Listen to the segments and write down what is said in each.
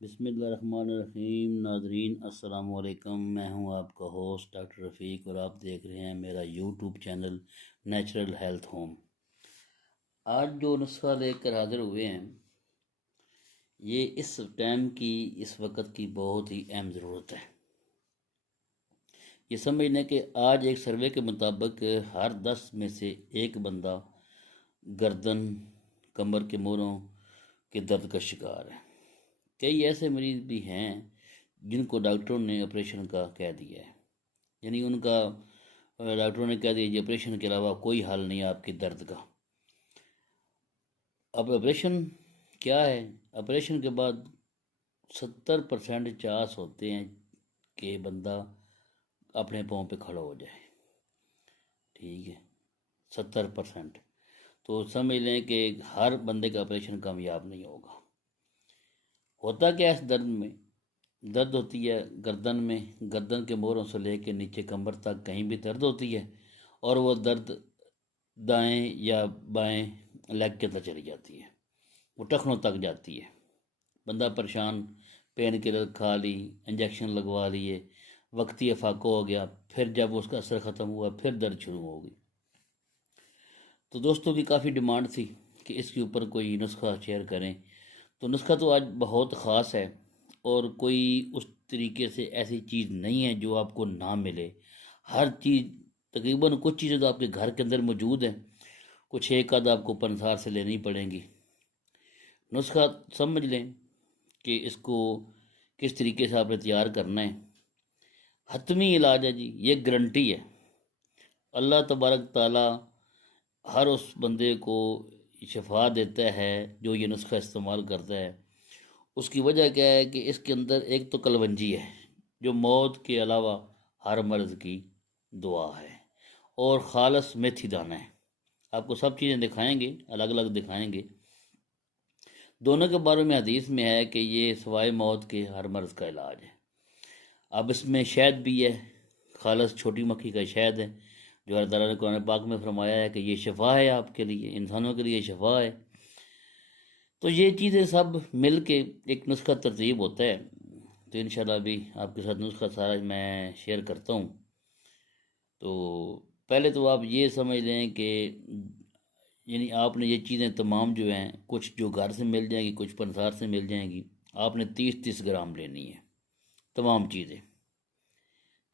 بسم اللہ الرحمن الرحیم۔ ناظرین السلام علیکم، میں ہوں آپ کا ہوسٹ ڈاکٹر رفیق اور آپ دیکھ رہے ہیں میرا YouTube channel natural health home. آج جو نسخہ لے کر حاضر ہوئے ہیں یہ اس ٹائم کی، اس وقت کی بہت ہی اہم ضرورت ہے۔ یہ سمجھ لیں کہ آج ایک سروے کے مطابق ہر 10 میں سے ایک بندہ گردن، کمر کے موڑوں کے درد کا شکار ہے۔ کئی ایسے مریض بھی ہیں جن کو ڈاکٹروں نے آپریشن کا کہہ دیا ہے، یعنی ان کا ڈاکٹروں نے کہہ دیا کہ آپریشن کے علاوہ کوئی حل نہیں آپ کے درد کا۔ اب آپریشن کیا ہے؟ آپریشن کے بعد 70% چانس ہوتے ہیں کہ بندہ اپنے پاؤں پہ کھڑا ہو جائے، ٹھیک ہے، 70%۔ تو سمجھ لیں کہ ہر بندے کا آپریشن کامیاب نہیں ہوگا۔ ہوتا کیا ہے؟ اس درد میں درد ہوتی ہے گردن میں، گردن کے موڑوں سے لے کے نیچے کمر تک کہیں بھی درد ہوتی ہے، اور وہ درد دائیں یا بائیں لیگ کے اندر چلی جاتی ہے، وہ ٹخنوں تک جاتی ہے۔ بندہ پریشان، پین کلر کھا لی، انجیکشن لگوا لیے، وقتی افاقہ ہو گیا، پھر جب اس کا اثر ختم ہوا پھر درد شروع ہو گئی۔ تو دوستوں کی کافی ڈیمانڈ تھی کہ اس کے اوپر کوئی نسخہ شیئر کریں، تو نسخہ تو آج بہت خاص ہے، اور کوئی اس طریقے سے ایسی چیز نہیں ہے جو آپ کو نہ ملے۔ ہر چیز تقریباً، کچھ چیزیں تو آپ کے گھر کے اندر موجود ہیں، کچھ ایک آدھ آپ کو پنسار سے لینی پڑیں گی۔ نسخہ سمجھ لیں کہ اس کو کس طریقے سے آپ نے تیار کرنا ہے۔ حتمی علاج ہے جی، یہ گارنٹی ہے۔ اللہ تبارک تعالیٰ ہر اس بندے کو شفا دیتا ہے جو یہ نسخہ استعمال کرتا ہے۔ اس کی وجہ کیا ہے کہ اس کے اندر ایک تو کلونجی ہے جو موت کے علاوہ ہر مرض کی دعا ہے، اور خالص میتھی دانہ ہے۔ آپ کو سب چیزیں دکھائیں گے، الگ الگ دکھائیں گے۔ دونوں کے بارے میں حدیث میں ہے کہ یہ سوائے موت کے ہر مرض کا علاج ہے۔ اب اس میں شہد بھی ہے، خالص چھوٹی مکھی کا شہد ہے، جو اللہ تعالیٰ نے قرآن پاک میں فرمایا ہے کہ یہ شفا ہے آپ کے لیے، انسانوں کے لیے شفا ہے۔ تو یہ چیزیں سب مل کے ایک نسخہ ترتیب ہوتا ہے۔ تو انشاءاللہ ابھی آپ کے ساتھ نسخہ سارا میں شیئر کرتا ہوں۔ تو پہلے تو آپ یہ سمجھ لیں کہ یعنی آپ نے یہ چیزیں تمام جو ہیں، کچھ جو گھر سے مل جائیں گی، کچھ پنسار سے مل جائیں گی، آپ نے 30 گرام لینی ہے تمام چیزیں،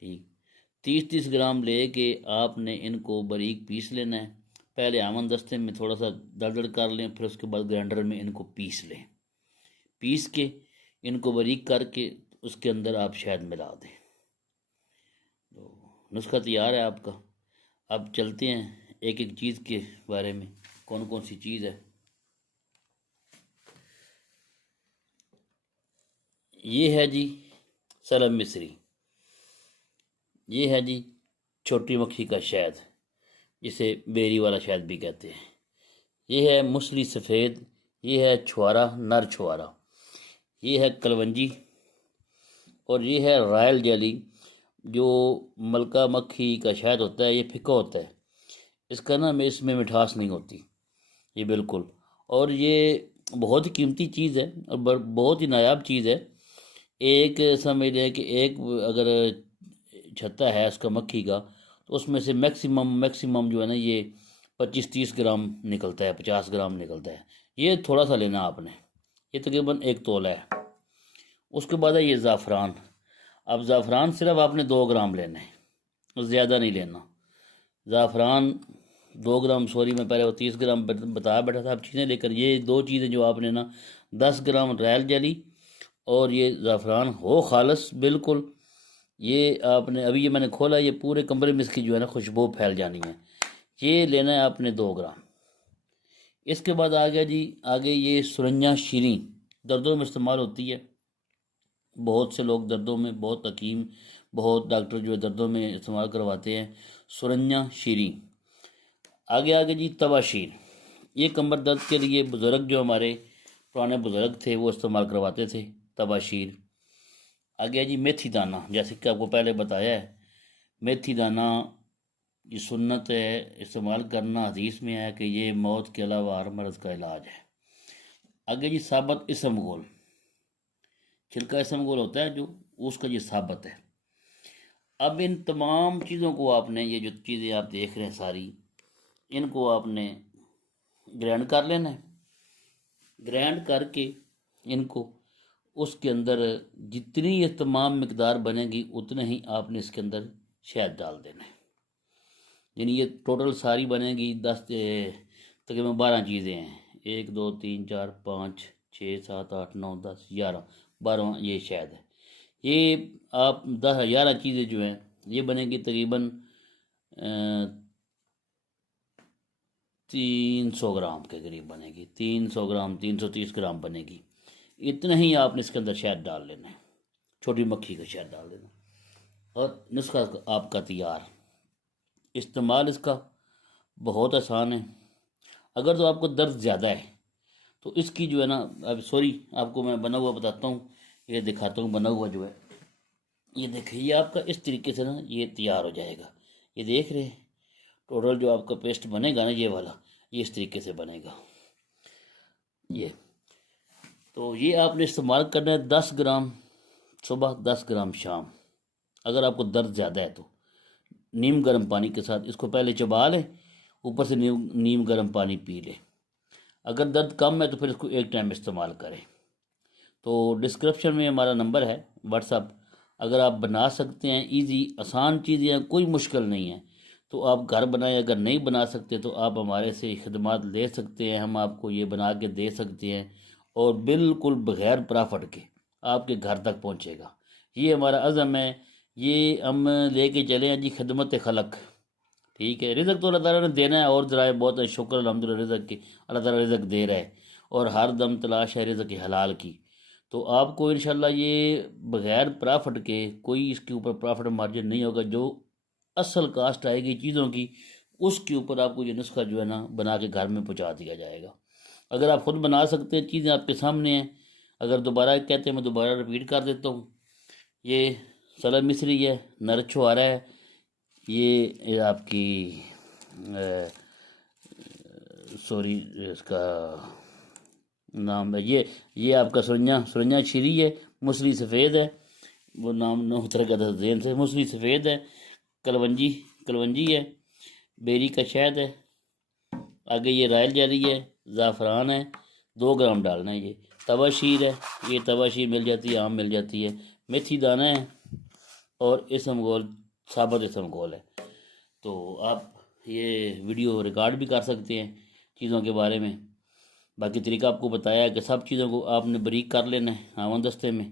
ٹھیک۔ 30 گرام لے کے آپ نے ان کو باریک پیس لینا ہے۔ پہلے آمن دستے میں تھوڑا سا دردر کر لیں، پھر اس کے بعد گرائنڈر میں ان کو پیس لیں۔ پیس کے ان کو باریک کر کے اس کے اندر آپ شہد ملا دیں۔ تو نسخہ تیار ہے آپ کا۔ اب چلتے ہیں ایک ایک چیز کے بارے میں، کون کون سی چیز ہے۔ یہ ہے جی سلم مصری، یہ ہے جی چھوٹی مکھی کا شہد، جسے بیری والا شہد بھی کہتے ہیں۔ یہ ہے مسلی سفید، یہ ہے چھوارا، نر چھوارا، یہ ہے کلونجی، اور یہ ہے رائل جیلی۔ جو ملکہ مکھی کا شہد ہوتا ہے یہ پھیکا ہوتا ہے، اس کا نا اس میں مٹھاس نہیں ہوتی یہ بالکل، اور یہ بہت ہی قیمتی چیز ہے اور بہت ہی نایاب چیز ہے۔ ایک سمجھ لیں کہ ایک اگر چھتا ہے اس کا مکھی کا، تو اس میں سے میکسیمم جو ہے نا یہ 25-30 گرام نکلتا ہے، 50 گرام نکلتا ہے۔ یہ تھوڑا سا لینا آپ نے، یہ تقریباً 1 تولہ ہے۔ اس کے بعد ہے یہ زعفران۔ اب زعفران صرف آپ نے 2 گرام لینا ہے، زیادہ نہیں لینا۔ زعفران 2 گرام، سوری میں پہلے وہ 30 گرام بتایا بیٹھا تھا، اب چیزیں لے کر یہ 2 چیزیں جو آپ نے نا 10 گرام رائل جیلی اور یہ زعفران ہو خالص بالکل۔ یہ آپ نے ابھی، یہ میں نے کھولا، یہ پورے کمرے میں اس کی جو ہے نا خوشبو پھیل جانی ہے۔ یہ لینا ہے آپ نے 2 گرام۔ اس کے بعد آ گیا جی آگے یہ سرنجا شیریں، دردوں میں استعمال ہوتی ہے۔ بہت سے لوگ دردوں میں، بہت حکیم، بہت ڈاکٹر جو ہے دردوں میں استعمال کرواتے ہیں سرنجا شیریں۔ آگے جی توا شیر، یہ کمر درد کے لیے بزرگ جو ہمارے پرانے بزرگ تھے وہ استعمال کرواتے تھے، توا شیر۔ آگے جی میتھی دانہ، جیسے کہ آپ کو پہلے بتایا ہے، میتھی دانہ یہ سنت ہے استعمال کرنا، حدیث میں ہے کہ یہ موت کے علاوہ ہر مرض کا علاج ہے۔ آگے جی ثابت اسم گول، چھلکا اسمگول ہوتا ہے جو اس کا یہ ثابت ہے۔ اب ان تمام چیزوں کو آپ نے، یہ جو چیزیں آپ دیکھ رہے ہیں ساری، ان کو آپ نے گرینڈ کر لینا ہے۔ گرینڈ کر کے ان کو اس کے اندر جتنی یہ تمام مقدار بنے گی اتنے ہی آپ نے اس کے اندر شہد ڈال دینا ہے۔ یعنی یہ ٹوٹل ساری بنے گی 10 تقریباً 12 چیزیں ہیں، 1 2 3 4 5 6 7 8 9 10 11 12 یہ شہد ہے۔ یہ آپ 10 11 چیزیں جو ہیں یہ بنے گی تقریباً 300 گرام کے قریب بنے گی، 300 گرام 330 گرام بنے گی۔ اتنا ہی آپ نے اس کے اندر شہد ڈال لینا ہے، چھوٹی مکھی کا شہد ڈال دینا، اور نسخہ آپ کا تیار۔ استعمال اس کا بہت آسان ہے۔ اگر تو آپ کو درد زیادہ ہے تو اس کی جو ہے نا، اب سوری آپ کو میں بنا ہوا بتاتا ہوں، یہ دکھاتا ہوں بنا ہوا جو ہے، یہ دیکھیں یہ آپ کا اس طریقے سے نا یہ تیار ہو جائے گا۔ یہ دیکھ رہے ہیں ٹوٹل جو آپ کا پیسٹ بنے گا نا یہ والا، یہ اس طریقے سے بنے گا۔ یہ تو یہ آپ نے استعمال کرنا ہے 10 گرام صبح 10 گرام شام۔ اگر آپ کو درد زیادہ ہے تو نیم گرم پانی کے ساتھ اس کو پہلے چبا لیں، اوپر سے نیم گرم پانی پی لیں۔ اگر درد کم ہے تو پھر اس کو ایک ٹائم استعمال کریں۔ تو ڈسکرپشن میں ہمارا نمبر ہے واٹس ایپ، اگر آپ بنا سکتے ہیں، ایزی آسان چیزیں ہیں، کوئی مشکل نہیں ہے تو آپ گھر بنائیں۔ اگر نہیں بنا سکتے تو آپ ہمارے سے خدمات لے سکتے ہیں، ہم آپ کو یہ بنا کے دے سکتے ہیں، اور بالکل بغیر پرافٹ کے آپ کے گھر تک پہنچے گا۔ یہ ہمارا عزم ہے، یہ ہم لے کے چلے ہیں جی، خدمت خلق۔ ٹھیک ہے، رزق تو اللہ تعالیٰ نے دینا ہے، اور ذرائع بہت ہے، شکر الحمدللہ رزق کی، اللہ تعالیٰ رزق دے رہا ہے، اور ہر دم تلاش ہے رزق حلال کی۔ تو آپ کو انشاءاللہ یہ بغیر پرافٹ کے کوئی اس کے اوپر پرافٹ مارجن نہیں ہوگا۔ جو اصل کاسٹ آئے گی چیزوں کی، اس کے اوپر آپ کو یہ نسخہ جو ہے نا بنا کے گھر میں پہنچا دیا جائے گا۔ اگر آپ خود بنا سکتے ہیں، چیزیں آپ کے سامنے ہیں، اگر دوبارہ کہتے ہیں میں دوبارہ ریپیٹ کر دیتا ہوں، یہ سلم مصری ہے، نر چھوارا ہے، یہ آپ کی سوری اس کا نام ہے، یہ آپ کا سرنیا شیری ہے، مسلی سفید ہے، وہ نام نہ اتر گیا تھا ذہن سے، مسلی سفید ہے، کلونجی ہے، بیری کا شہد ہے، آگے یہ رائل جیلی ہے، زعفران ہے، 2 گرام ڈالنا ہے، یہ توا شیر ہے، یہ توا شیر مل جاتی ہے، عام مل جاتی ہے، میتھی دانہ ہے، اور اسمگول ثابت اسمگول ہے۔ تو آپ یہ ویڈیو ریکارڈ بھی کر سکتے ہیں چیزوں کے بارے میں۔ باقی طریقہ آپ کو بتایا ہے کہ سب چیزوں کو آپ نے باریک کر لینا ہے ہاون دستے میں،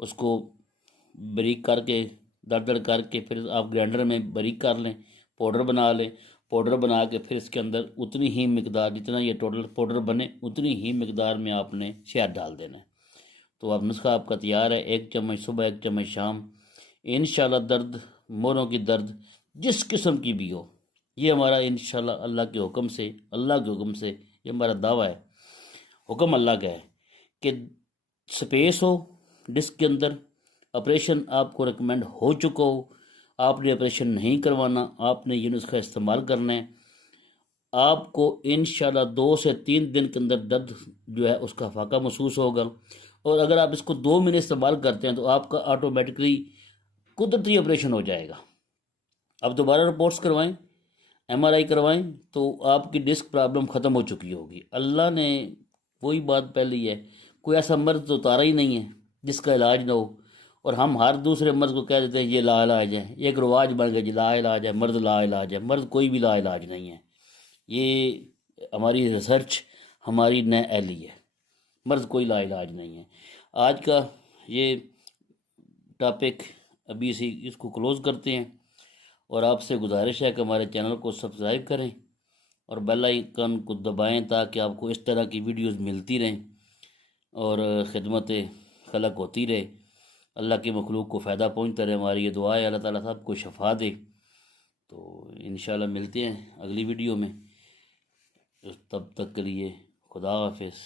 اس کو باریک کر کے در کر کے پھر آپ گرینڈر میں باریک کر لیں، پاؤڈر بنا لیں، پاؤڈر بنا کے پھر اس کے اندر اتنی ہی مقدار، جتنا یہ ٹوٹل پاؤڈر بنے اتنی ہی مقدار میں آپ نے شہد ڈال دینا ہے۔ تو اب نسخہ آپ کا تیار ہے، 1 چمچ صبح 1 چمچ شام۔ انشاءاللہ درد، موروں کی درد جس قسم کی بھی ہو، یہ ہمارا انشاءاللہ اللہ کے حکم سے یہ ہمارا دعویٰ ہے، حکم اللہ کا ہے کہ سپیس ہو ڈسک کے اندر، آپریشن آپ کو ریکمینڈ ہو چکا ہو، آپ نے آپریشن نہیں کروانا، آپ نے یہ نسخہ استعمال کرنا ہے، آپ کو انشاءاللہ 2 سے 3 دن کے اندر درد جو ہے اس کا فاقہ محسوس ہوگا۔ اور اگر آپ اس کو 2 مہینے استعمال کرتے ہیں تو آپ کا آٹومیٹکلی قدرتی آپریشن ہو جائے گا۔ اب دوبارہ رپورٹس کروائیں، MRI کروائیں تو آپ کی ڈسک پرابلم ختم ہو چکی ہوگی۔ اللہ نے وہی بات پہلی ہے، کوئی ایسا مرض تو اتارا ہی نہیں ہے جس کا علاج نہ ہو، اور ہم ہر دوسرے مرض کو کہہ دیتے ہیں یہ لا علاج ہے، ایک رواج بن گیا جی لا علاج ہے، مرض لا علاج ہے۔ مرض کوئی بھی لا علاج نہیں ہے، یہ ہماری ریسرچ ہماری نئے اہلی ہے، مرض کوئی لا علاج نہیں ہے۔ آج کا یہ ٹاپک ابھی اس کو کلوز کرتے ہیں، اور آپ سے گزارش ہے کہ ہمارے چینل کو سبسکرائب کریں اور بیل آئیکن کو دبائیں تاکہ آپ کو اس طرح کی ویڈیوز ملتی رہیں اور خدمت خلق ہوتی رہے، اللہ کی مخلوق کو فائدہ پہنچتا رہے۔ ہماری یہ دعا ہے، اللہ تعالیٰ سب کو شفا دے۔ تو انشاءاللہ ملتے ہیں اگلی ویڈیو میں، تب تک کے لیے خدا حافظ۔